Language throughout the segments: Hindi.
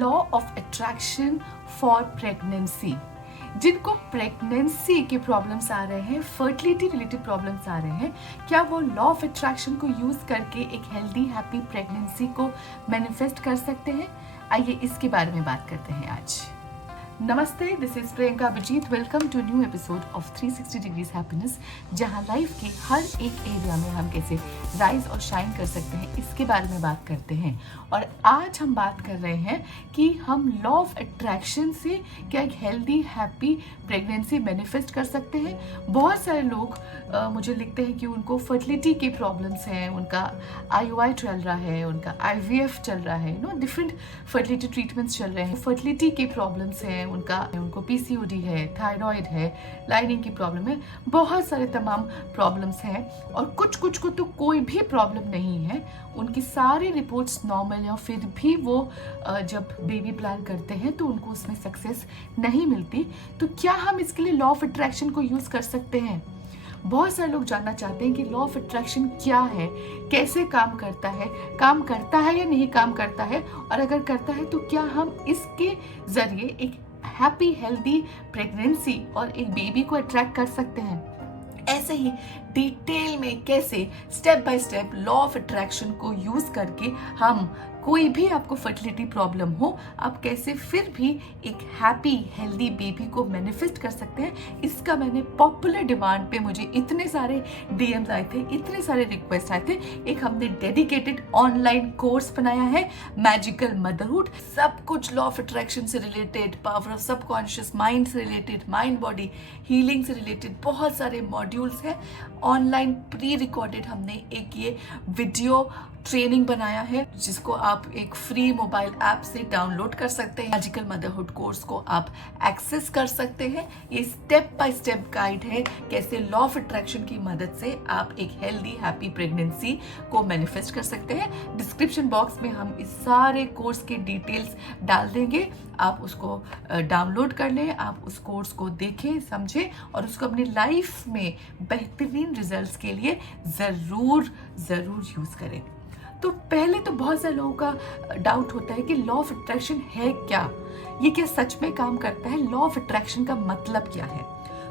Law of attraction for pregnancy. जिनको प्रेगनेंसी के प्रॉब्लम्स आ रहे हैं, फर्टिलिटी रिलेटेड प्रॉब्लम्स आ रहे हैं, क्या वो लॉ ऑफ अट्रैक्शन को यूज करके एक हेल्दी हैप्पी प्रेगनेंसी को मैनिफेस्ट कर सकते हैं? आइए इसके बारे में बात करते हैं आज। नमस्ते, this is Priyanka Abhijeet. Welcome to new episode of 360 degrees happiness, जहां लाइफ के हर एक एरिया में हम कैसे राइज और शाइन कर सकते हैं इसके बारे में बात करते हैं। और आज हम बात कर रहे हैं कि हम लॉ ऑफ अट्रैक्शन से क्या एक हेल्दी हैप्पी प्रेगनेंसी मैनिफेस्ट कर सकते हैं। बहुत सारे लोग मुझे लिखते हैं कि उनको फर्टिलिटी के प्रॉब्लम्स हैं, उनका IUI चल रहा है, उनका IVF चल रहा है, डिफरेंट फर्टिलिटी ट्रीटमेंट्स चल रहे हैं। फर्टिलिटी के प्रॉब्लम्स हैं, उनको PCOD है, थायराइड है, लाइनिंग की प्रॉब्लम है, बहुत सारे तमाम प्रॉब्लम्स हैं। और कुछ को तो कोई भी प्रॉब्लम नहीं है, उनकी सारी रिपोर्ट्स नॉर्मल है, और फिर भी वो जब बेबी प्लान करते हैं तो उनको उसमें सक्सेस नहीं मिलती। तो क्या हम इसके लिए लॉ ऑफ अट्रैक्शन को यूज कर सकते हैं? बहुत सारे लोग जानना चाहते हैं कि लॉ ऑफ अट्रैक्शन क्या है, कैसे काम करता है या नहीं काम करता है, और अगर करता है तो क्या हम इसके जरिए एक हैप्पी हेल्दी प्रेगनेंसी और एक बेबी को अट्रैक्ट कर सकते हैं। ऐसे ही डिटेल में कैसे step by step law of attraction को यूज करके हम कोई भी आपको फर्टिलिटी प्रॉब्लम हो, आप कैसे फिर भी एक हैप्पी हेल्दी बेबी को मैनिफेस्ट कर सकते हैं। इसका मैंने पॉपुलर डिमांड पे मुझे इतने सारे DMs आए थे, इतने सारे रिक्वेस्ट आए थे। एक हमने डेडिकेटेड ऑनलाइन कोर्स बनाया है, मैजिकल मदरहुड। सब कुछ लॉ ऑफ अट्रैक्शन से related, power of subconscious mind से रिलेटेड, माइंड बॉडी हीलिंग से रिलेटेड बहुत सारे मॉड्यूल्स हैं। ऑनलाइन प्री रिकॉर्डेड हमने एक ये वीडियो ट्रेनिंग बनाया है, जिसको आप एक फ्री मोबाइल ऐप से डाउनलोड कर सकते हैं। मैजिकल मदरहुड कोर्स को आप एक्सेस कर सकते हैं। ये स्टेप बाय स्टेप गाइड है कैसे लॉ ऑफ अट्रैक्शन की मदद से आप एक हेल्दी हैप्पी प्रेगनेंसी को मैनिफेस्ट कर सकते हैं। डिस्क्रिप्शन बॉक्स में हम इस सारे कोर्स के डिटेल्स डाल देंगे, आप उसको डाउनलोड कर लें, आप उस कोर्स को देखें, समझें और उसको अपनी लाइफ में बेहतरीन रिजल्ट्स के लिए ज़रूर यूज़ करें। तो पहले तो बहुत सारे लोगों का डाउट होता है कि लॉ ऑफ अट्रैक्शन है क्या, ये क्या सच में काम करता है, लॉ ऑफ अट्रैक्शन का मतलब क्या है।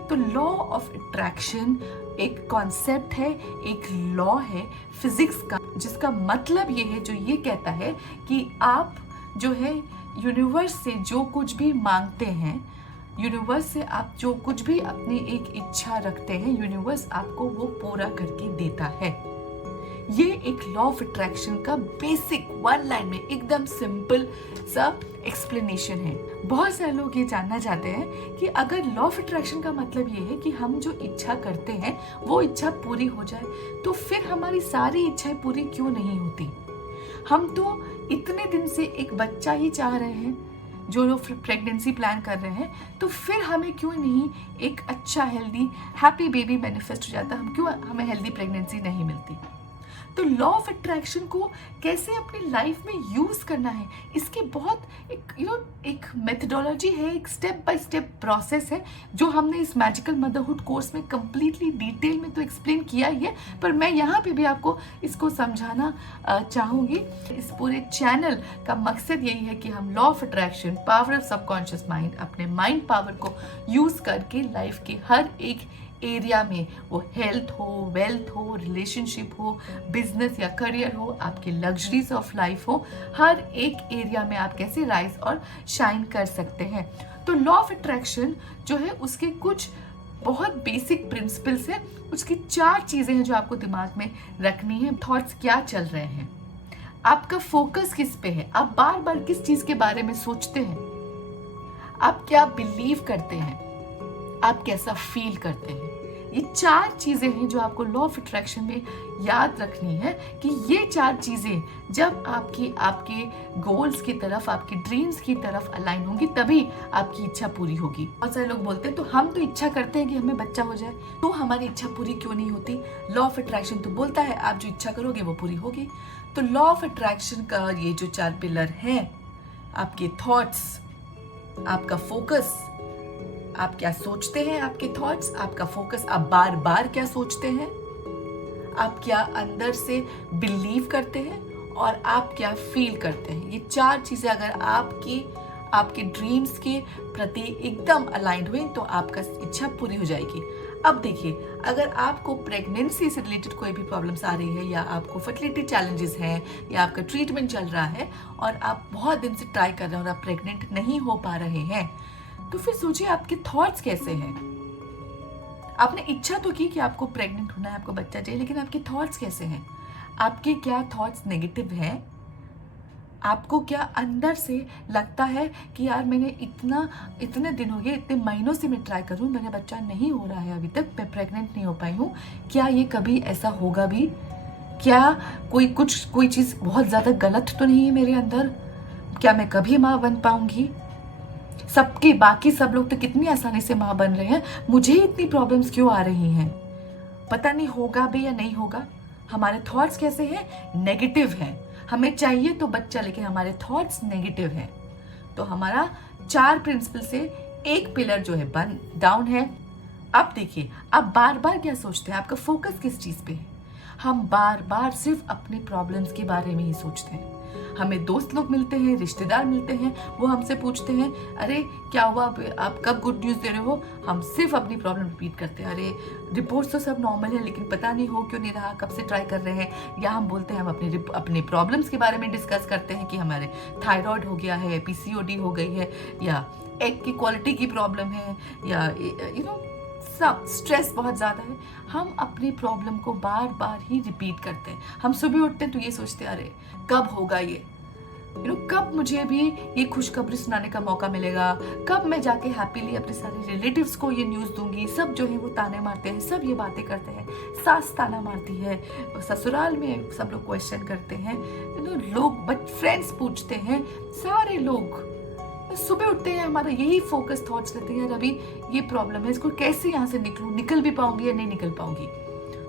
तो लॉ ऑफ अट्रैक्शन एक कॉन्सेप्ट है, एक लॉ है फिजिक्स का, जिसका मतलब ये है, जो ये कहता है कि आप जो है यूनिवर्स से जो कुछ भी मांगते हैं, यूनिवर्स से आप जो कुछ भी अपनी एक इच्छा रखते हैं, यूनिवर्स आपको वो पूरा करके देता है। ये एक लॉ ऑफ अट्रैक्शन का बेसिक वन लाइन में एकदम सिंपल सा एक्सप्लेनेशन है। बहुत सारे लोग ये जानना चाहते हैं कि अगर लॉ ऑफ अट्रैक्शन का मतलब ये है कि हम जो इच्छा करते हैं वो इच्छा पूरी हो जाए, तो फिर हमारी सारी इच्छाएं पूरी क्यों नहीं होती? हम तो इतने दिन से एक बच्चा ही चाह रहे हैं, जो लोग प्रेगनेंसी प्लान कर रहे हैं, तो फिर हमें क्यों नहीं एक अच्छा हेल्दी हैप्पी बेबी मैनिफेस्ट हो जाता? हमें हेल्दी प्रेगनेंसी नहीं मिलती? तो लॉ ऑफ अट्रैक्शन को कैसे अपनी लाइफ में यूज करना है, इसकी बहुत एक मेथडोलॉजी है, एक स्टेप बाय स्टेप प्रोसेस है, जो हमने इस मैजिकल मदरहुड कोर्स में कंप्लीटली डिटेल में तो एक्सप्लेन किया ही है, पर मैं यहाँ पे भी आपको इसको समझाना चाहूँगी। इस पूरे चैनल का मकसद यही है कि हम law of attraction, power of subconscious mind, अपने माइंड पावर को यूज करके लाइफ के हर एक एरिया में, वो हेल्थ हो, वेल्थ हो, रिलेशनशिप हो, बिजनेस या करियर हो, आपके लग्जरीज ऑफ लाइफ हो, हर एक एरिया में आप कैसे राइज और शाइन कर सकते हैं। तो लॉ ऑफ अट्रैक्शन जो है उसके कुछ बहुत बेसिक प्रिंसिपल्स हैं, उसकी 4 चीजें हैं जो आपको दिमाग में रखनी है। थॉट्स क्या चल रहे हैं, आपका फोकस किस पे है, आप बार बार किस चीज के बारे में सोचते हैं, आप क्या बिलीव करते हैं, आप कैसा फील करते हैं। ये 4 चीजें हैं जो आपको लॉ ऑफ अट्रैक्शन में याद रखनी है कि ये 4 चीजें जब आपके गोल्स की तरफ, आपके ड्रीम्स की तरफ अलाइन होंगी, तभी आपकी इच्छा पूरी होगी। बहुत सारे लोग बोलते हैं तो हम तो इच्छा करते हैं कि हमें बच्चा हो जाए, तो हमारी इच्छा पूरी क्यों नहीं होती? लॉ ऑफ अट्रैक्शन तो बोलता है आप जो इच्छा करोगे वो पूरी होगी। तो लॉ ऑफ अट्रैक्शन का ये जो 4 पिलर हैं, आपके थॉट्स, आपका फोकस, आप क्या सोचते हैं, आपके थॉट्स, आपका फोकस, आप बार बार क्या सोचते हैं, आप क्या अंदर से बिलीव करते हैं, और आप क्या फील करते हैं। ये 4 चीज़ें अगर आपके ड्रीम्स के प्रति एकदम अलाइंड हुई तो आपका इच्छा पूरी हो जाएगी। अब देखिए, अगर आपको प्रेगनेंसी से रिलेटेड कोई भी प्रॉब्लम्स आ रही है, या आपको फर्टिलिटी चैलेंजेस हैं, या आपका ट्रीटमेंट चल रहा है और आप बहुत दिन से ट्राई कर रहे हैं और आप प्रेग्नेंट नहीं हो पा रहे हैं, तो फिर सोचिए आपके थॉट्स कैसे हैं। आपने इच्छा तो की कि आपको प्रेग्नेंट होना है, आपको बच्चा चाहिए, लेकिन आपके थॉट्स कैसे हैं। आपके क्या थॉट्स नेगेटिव हैं। आपको क्या अंदर से लगता है कि यार मैंने इतने दिन हो गए, इतने महीनों से मैं ट्राई कर रही हूँ, मेरा बच्चा नहीं हो रहा है, अभी तक मैं प्रेग्नेंट नहीं हो पाई हूँ, क्या ये कभी ऐसा होगा भी। क्या कोई चीज़ बहुत ज़्यादा गलत तो नहीं है मेरे अंदर। क्या मैं कभी माँ बन पाऊंगी। बाकी सब लोग तो कितनी आसानी से माँ बन रहे हैं, मुझे इतनी प्रॉब्लम्स क्यों आ रही हैं। पता नहीं होगा भी या नहीं होगा। हमारे थॉट्स कैसे हैं, नेगेटिव हैं। हमें चाहिए तो बच्चा, लेकिन हमारे थॉट्स नेगेटिव हैं। तो हमारा 4 प्रिंसिपल से एक पिलर जो है डाउन है। अब देखिए, आप बार बार क्या सोचते हैं, आपका फोकस किस चीज़ पे है। हम बार बार सिर्फ अपनी प्रॉब्लम्स के बारे में ही सोचते हैं। हमें दोस्त लोग मिलते हैं, रिश्तेदार मिलते हैं, वो हमसे पूछते हैं अरे क्या हुआ, आप कब गुड न्यूज़ दे रहे हो। हम सिर्फ अपनी प्रॉब्लम रिपीट करते हैं, अरे रिपोर्ट्स तो सब नॉर्मल है लेकिन पता नहीं हो क्यों नहीं रहा, कब से ट्राई कर रहे हैं। या हम बोलते हैं, हम अपनी प्रॉब्लम्स के बारे में डिस्कस करते हैं कि हमारे थायराइड हो गया है, पीसीओडी हो गई है, या एग की क्वालिटी की प्रॉब्लम है, या सब स्ट्रेस बहुत ज़्यादा है। हम अपनी प्रॉब्लम को बार बार ही रिपीट करते हैं। हम सुबह उठते हैं तो ये सोचते हैं अरे कब होगा ये, कब मुझे भी ये खुशखबरी सुनाने का मौका मिलेगा, कब मैं जाके हैप्पीली अपने सारे रिलेटिव्स को ये न्यूज़ दूंगी। सब जो है वो ताने मारते हैं, सब ये बातें करते हैं। सास ताना मारती है, ससुराल में सब लोग क्वेश्चन करते हैं, लोग फ्रेंड्स पूछते हैं, सारे लोग। सुबह उठते हैं, हमारा यही फोकस थॉट्स रहते हैं, यार अभी ये प्रॉब्लम है, इसको कैसे यहाँ से निकल भी पाऊंगी या नहीं निकल पाऊंगी।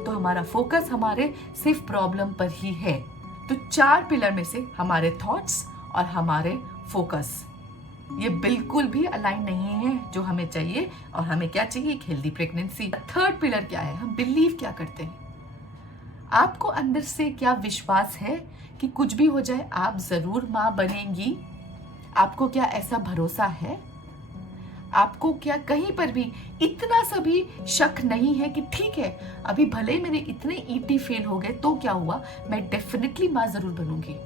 तो हमारा फोकस हमारे सिर्फ प्रॉब्लम पर ही है। तो 4 पिलर में से हमारे थॉट्स और हमारे फोकस ये बिल्कुल भी अलाइन नहीं है जो हमें चाहिए। और हमें क्या चाहिए, एक हेल्दी प्रेगनेंसी। 3rd पिलर क्या है, हम बिलीव क्या करते हैं। आपको अंदर से क्या विश्वास है कि कुछ भी हो जाए आप जरूर माँ बनेंगी। आपको क्या ऐसा भरोसा है। आपको क्या कहीं पर भी इतना सा भी शक नहीं है कि ठीक है अभी भले मेरे इतने ईटी फेल हो गए तो क्या हुआ, मैं डेफिनेटली माँ जरूर बनूंगी।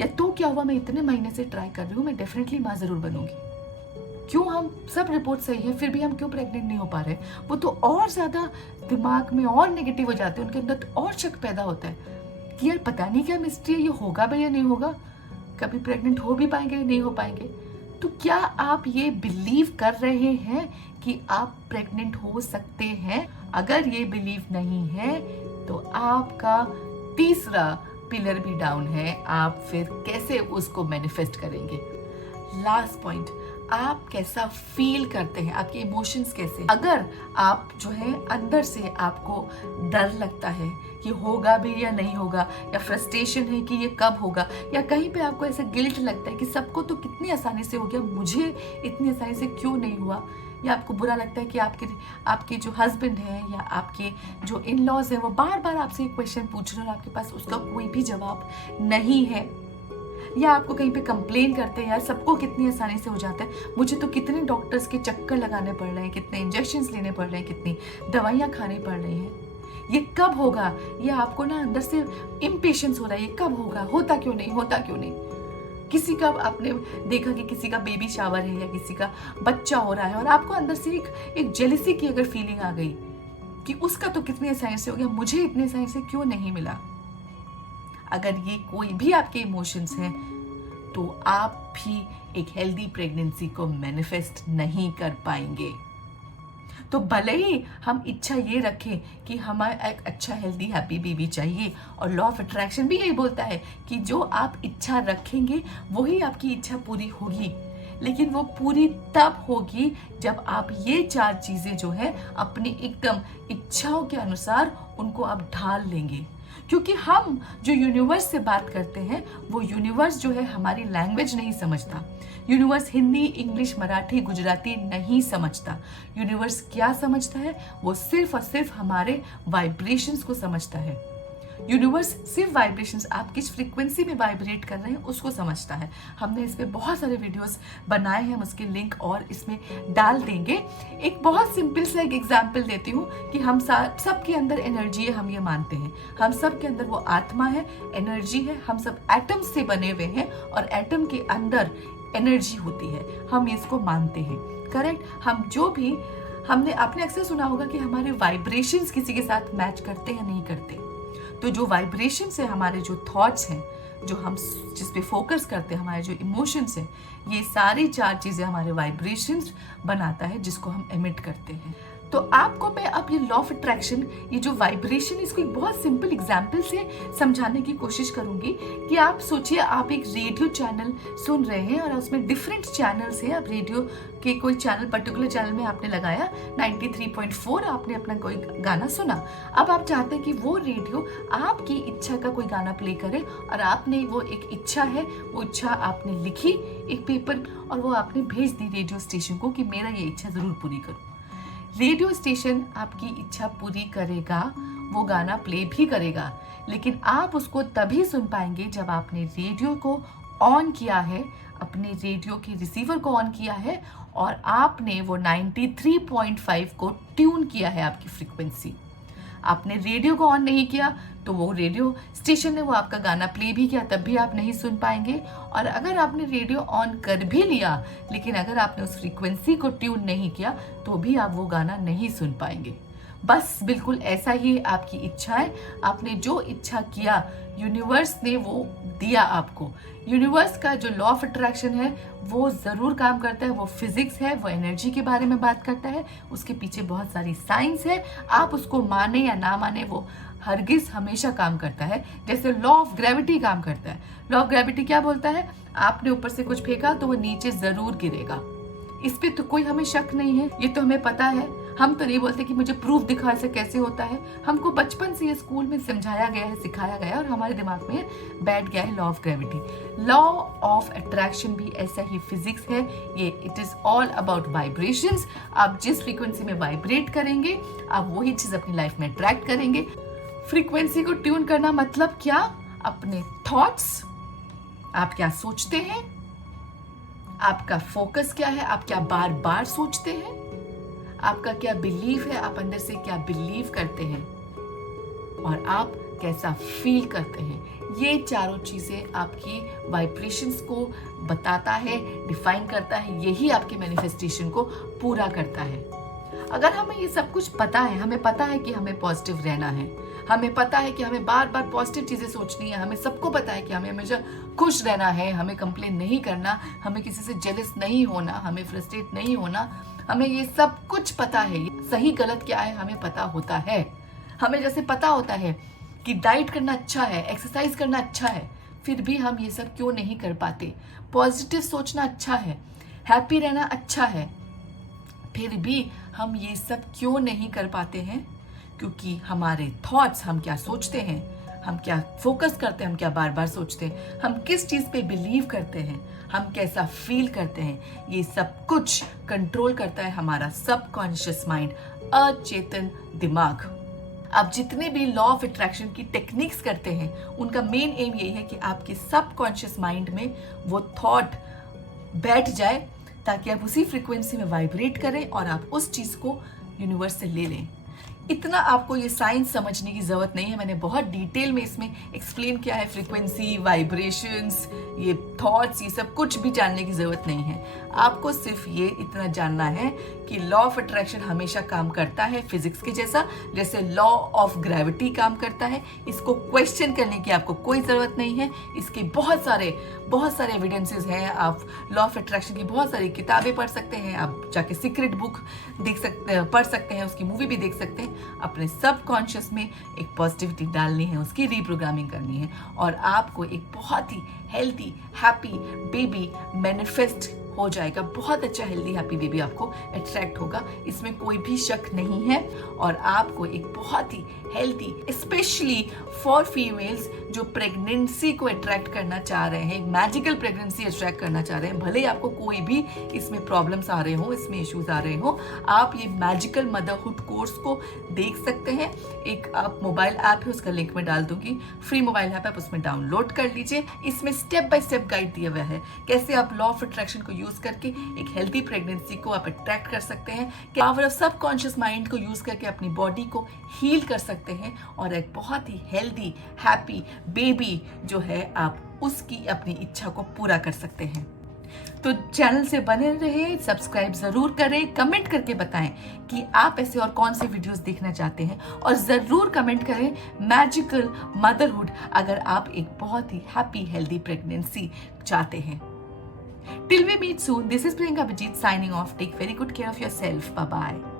या तो क्या हुआ, मैं इतने महीने से ट्राई कर रही हूँ, मैं डेफिनेटली माँ जरूर बनूंगी। क्यों हम सब रिपोर्ट सही है फिर भी हम क्यों प्रेग्नेंट नहीं हो पा रहे। वो तो और ज्यादा दिमाग में और नेगेटिव हो जाते हैं, उनके अंदर और शक पैदा होता है कि यार पता नहीं क्या मिस्ट्री है, ये होगा भी या नहीं होगा, कभी प्रेग्नेंट हो भी पाएंगे या नहीं हो पाएंगे। तो क्या आप ये बिलीव कर रहे हैं कि आप प्रेग्नेंट हो सकते हैं। अगर ये बिलीव नहीं है तो आपका 3रा पिलर भी डाउन है। आप फिर कैसे उसको मैनिफेस्ट करेंगे। लास्ट पॉइंट, आप कैसा फील करते हैं, आपके इमोशंस कैसे। अगर आप जो है अंदर से आपको डर लगता है कि होगा भी या नहीं होगा, या फ्रस्ट्रेशन है कि ये कब होगा, या कहीं पे आपको ऐसा गिल्ट लगता है कि सबको तो कितनी आसानी से हो गया, मुझे इतनी आसानी से क्यों नहीं हुआ, या आपको बुरा लगता है कि आपके जो हस्बैंड हैं या आपके जो इन लॉज हैं वो बार बार आपसे एक क्वेश्चन पूछ रहे हैं और आपके पास उसका कोई भी जवाब नहीं है, या आपको कहीं पे कंप्लेन करते हैं यार सबको कितनी आसानी से हो जाता है, मुझे तो कितने डॉक्टर्स के चक्कर लगाने पड़ रहे हैं, कितने इंजेक्शंस लेने पड़ रहे हैं, कितनी दवाइयाँ खानी पड़ रही हैं, ये कब होगा। ये आपको ना अंदर से इम्पेशेंस हो रहा है, ये कब होगा, होता क्यों नहीं, होता क्यों नहीं। किसी का आपने देखा कि किसी का बेबी शावर है या किसी का बच्चा हो रहा है और आपको अंदर से एक जेलसी की अगर फीलिंग आ गई कि उसका तो कितनी आसानी से हो गया, मुझे इतनी आसानी से क्यों नहीं मिला। अगर ये कोई भी आपके इमोशंस हैं तो आप भी एक हेल्दी प्रेगनेंसी को मैनिफेस्ट नहीं कर पाएंगे। तो भले ही हम इच्छा ये रखें कि हमें एक अच्छा हेल्दी हैप्पी बेबी चाहिए, और लॉ ऑफ अट्रैक्शन भी यही बोलता है कि जो आप इच्छा रखेंगे वही आपकी इच्छा पूरी होगी, लेकिन वो पूरी तब होगी जब आप ये 4 चीज़ें जो है अपनी एकदम इच्छाओं के अनुसार उनको आप ढाल लेंगे। क्योंकि हम जो यूनिवर्स से बात करते हैं वो यूनिवर्स जो है हमारी लैंग्वेज नहीं समझता। यूनिवर्स हिंदी, इंग्लिश, मराठी, गुजराती नहीं समझता। यूनिवर्स क्या समझता है, वो सिर्फ और सिर्फ हमारे वाइब्रेशंस को समझता है। यूनिवर्स सिर्फ वाइब्रेशंस, आप किस फ्रीक्वेंसी में वाइब्रेट कर रहे हैं उसको समझता है। हमने इस पे बहुत सारे वीडियोस बनाए हैं, हम उसके लिंक और इसमें डाल देंगे। एक बहुत सिंपल सा एक एग्जांपल देती हूँ कि हम सबके अंदर एनर्जी है, हम ये मानते हैं। हम सब के अंदर वो आत्मा है, एनर्जी है, हम सब एटम्स से बने हुए हैं और एटम के अंदर एनर्जी होती है, हम इसको मानते हैं। करेक्ट? हम जो भी आपने अक्सर सुना होगा कि हमारे वाइब्रेशंस किसी के साथ मैच करते या नहीं करते। तो जो वाइब्रेशंस है, हमारे जो थॉट्स हैं, जो हम जिस पे फोकस करते हैं, हमारे जो इमोशंस हैं, ये सारी 4 चीजें हमारे वाइब्रेशंस बनाता है जिसको हम एमिट करते हैं। तो आपको मैं अब ये लॉ ऑफ अट्रैक्शन, ये जो वाइब्रेशन, इसको एक बहुत सिंपल एग्जाम्पल से समझाने की कोशिश करूंगी कि आप सोचिए आप एक रेडियो चैनल सुन रहे हैं और उसमें डिफरेंट चैनल्स हैं। आप रेडियो के कोई चैनल, पर्टिकुलर चैनल में आपने लगाया 93.4, आपने अपना कोई गाना सुना। अब आप चाहते हैं कि वो रेडियो आपकी इच्छा का कोई गाना प्ले करे और आपने वो एक इच्छा है, वो इच्छा आपने लिखी एक पेपर और वो आपने भेज दी रेडियो स्टेशन को कि मेरा ये इच्छा जरूर पूरी करो। रेडियो स्टेशन आपकी इच्छा पूरी करेगा, वो गाना प्ले भी करेगा, लेकिन आप उसको तभी सुन पाएंगे जब आपने रेडियो को ऑन किया है, अपने रेडियो के रिसीवर को ऑन किया है और आपने वो 93.5 को ट्यून किया है, आपकी फ्रीक्वेंसी। आपने रेडियो को ऑन नहीं किया तो वो रेडियो स्टेशन ने वो आपका गाना प्ले भी किया, तब भी आप नहीं सुन पाएंगे। और अगर आपने रेडियो ऑन कर भी लिया, लेकिन अगर आपने उस फ्रीक्वेंसी को ट्यून नहीं किया तो भी आप वो गाना नहीं सुन पाएंगे। बस बिल्कुल ऐसा ही आपकी इच्छा है। आपने जो इच्छा किया, यूनिवर्स ने वो दिया आपको। यूनिवर्स का जो लॉ ऑफ अट्रैक्शन है वो ज़रूर काम करता है, वो फिजिक्स है, वो एनर्जी के बारे में बात करता है, उसके पीछे बहुत सारी साइंस है। आप उसको माने या ना माने, वो हरगिज हमेशा काम करता है। जैसे लॉ ऑफ ग्रेविटी काम करता है। लॉ ऑफ ग्रेविटी क्या बोलता है? आपने ऊपर से कुछ फेंका तो वो नीचे ज़रूर गिरेगा। इस पे तो कोई हमें शक नहीं है, ये तो हमें पता है। हम तो नहीं बोलते कि मुझे प्रूफ दिखा ऐसे कैसे होता है। हमको बचपन से ये स्कूल में समझाया गया है, सिखाया गया है और हमारे दिमाग में बैठ गया है law of gravity. Law of attraction भी ऐसा ही फिजिक्स है। ये it is all about vibrations. आप जिस फ्रीक्वेंसी में वाइब्रेट करेंगे, आप वही चीज अपनी लाइफ में अट्रैक्ट करेंगे। फ्रीक्वेंसी को ट्यून करना मतलब क्या? अपने थॉट्स, आप क्या सोचते हैं, आपका फोकस क्या है, आप क्या बार बार सोचते हैं, आपका क्या बिलीव है, आप अंदर से क्या बिलीव करते हैं और आप कैसा फील करते हैं। ये चारों चीजें आपकी वाइब्रेशंस को बताता है, डिफाइन करता है। यही आपके मैनिफेस्टेशन को पूरा करता है। अगर हमें ये सब कुछ पता है, हमें पता है कि हमें पॉजिटिव रहना है, हमें पता है कि हमें बार बार पॉजिटिव चीजें सोचनी है, हमें सबको पता है कि हमें हमेशा खुश रहना है, हमें कंप्लेन नहीं करना, हमें किसी से जेलस नहीं होना, हमें फ्रस्ट्रेट नहीं होना, हमें ये सब कुछ पता है। सही गलत क्या है हमें पता होता है। हमें जैसे पता होता है कि डाइट करना अच्छा है, एक्सरसाइज करना अच्छा है, फिर भी हम ये सब क्यों नहीं कर पाते? पॉजिटिव सोचना अच्छा है, हैप्पी रहना अच्छा है, फिर भी हम ये सब क्यों नहीं कर पाते हैं? क्योंकि हमारे थॉट्स, हम क्या सोचते हैं, हम क्या फोकस करते हैं, हम क्या बार बार सोचते हैं, हम किस चीज़ पे बिलीव करते हैं, हम कैसा फील करते हैं, ये सब कुछ कंट्रोल करता है हमारा सबकॉन्शियस माइंड, अचेतन दिमाग। आप जितने भी लॉ ऑफ अट्रैक्शन की टेक्निक्स करते हैं, उनका मेन एम यही है कि आपके सबकॉन्शियस माइंड में वो थॉट बैठ जाए ताकि आप उसी फ्रीक्वेंसी में वाइब्रेट करें और आप उस चीज़ को यूनिवर्स से ले लें। इतना आपको ये साइंस समझने की ज़रूरत नहीं है। मैंने बहुत डिटेल में इसमें एक्सप्लेन किया है। फ्रीक्वेंसी, वाइब्रेशंस, ये थॉट्स, ये सब कुछ भी जानने की ज़रूरत नहीं है। आपको सिर्फ ये इतना जानना है कि लॉ ऑफ अट्रैक्शन हमेशा काम करता है फिजिक्स के जैसा, जैसे लॉ ऑफ ग्रेविटी काम करता है। इसको क्वेश्चन करने की आपको कोई ज़रूरत नहीं है। इसके बहुत सारे एविडेंसेस हैं। आप लॉ ऑफ अट्रैक्शन की बहुत सारी किताबें पढ़ सकते हैं, आप जाके सीक्रेट बुक पढ़ सकते हैं, उसकी मूवी भी देख सकते हैं। अपने सबकॉन्शियस में एक पॉजिटिविटी डालनी है, उसकी रीप्रोग्रामिंग करनी है और आपको एक बहुत ही हेल्थी, हैप्पी बेबी मैनिफेस्ट हो जाएगा। बहुत अच्छा हेल्दी हैप्पी बेबी आपको अट्रैक्ट होगा, इसमें कोई भी शक नहीं है। और आपको एक बहुत ही हेल्दी, स्पेशली फॉर फीमेल्स जो प्रेगनेंसी को अट्रैक्ट करना चाह रहे हैं, मैजिकल प्रेगनेंसी अट्रैक्ट करना चाह रहे हैं, भले ही आपको कोई भी इसमें प्रॉब्लम्स आ रहे हो, इसमें इश्यूज आ रहे हो, आप ये मैजिकल मदरहुड कोर्स को देख सकते हैं। एक आप मोबाइल ऐप है, उसका लिंक मैं डाल दूंगी, फ्री मोबाइल ऐप, आप उसमें डाउनलोड कर लीजिए। इसमें स्टेप बाय स्टेप गाइड दिया हुआ है कैसे आप लॉ ऑफ अट्रैक्शन को यूज करके एक हेल्दी प्रेगनेंसी को आप अट्रैक्ट कर सकते हैं, पावर ऑफ सबकॉन्शियस माइंड को यूज करके अपनी बॉडी को हील कर सकते हैं और एक बहुत ही हेल्दी हैप्पी बेबी जो है आप उसकी अपनी इच्छा को पूरा कर सकते हैं। तो चैनल से बने रहे, सब्सक्राइब जरूर करें, कमेंट करके बताएं कि आप ऐसे और कौन से वीडियोस देखना चाहते हैं, और जरूर कमेंट करें मैजिकल मदरहुड अगर आप एक बहुत ही हैप्पी हेल्दी प्रेगनेंसी चाहते हैं। Till we meet soon, this is Priyanka Bijit signing off. Take very good care of yourself. Bye bye.